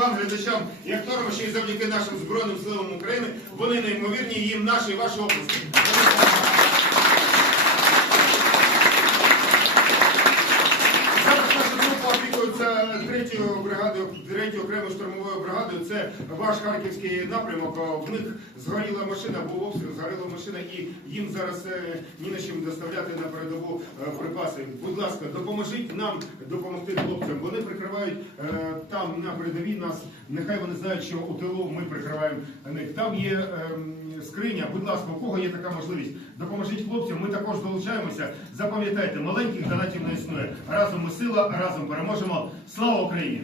глядачам і акторам, ще й завдяки нашим Збройним силам України. Вони неймовірні, їм наші ваші оплески. 3-ю бригадою, 3-ю окремою штурмовою бригадою, це ваш харківський напрямок. В них згоріла машина, був обстріл, згоріла машина, і їм зараз е, ні на чим доставляти на передову е, припаси. Будь ласка, допоможіть нам допомогти хлопцям. Вони прикривають е, там на передовій нас. Нехай вони знають, що у тилу ми прикриваємо них. Там є ем, скриня. Будь ласка, у кого є така можливість? Допоможіть хлопцям. Ми також долучаємося. Запам'ятайте, маленьких донатів не існує. Разом ми сила, разом переможемо. Слава! Україні!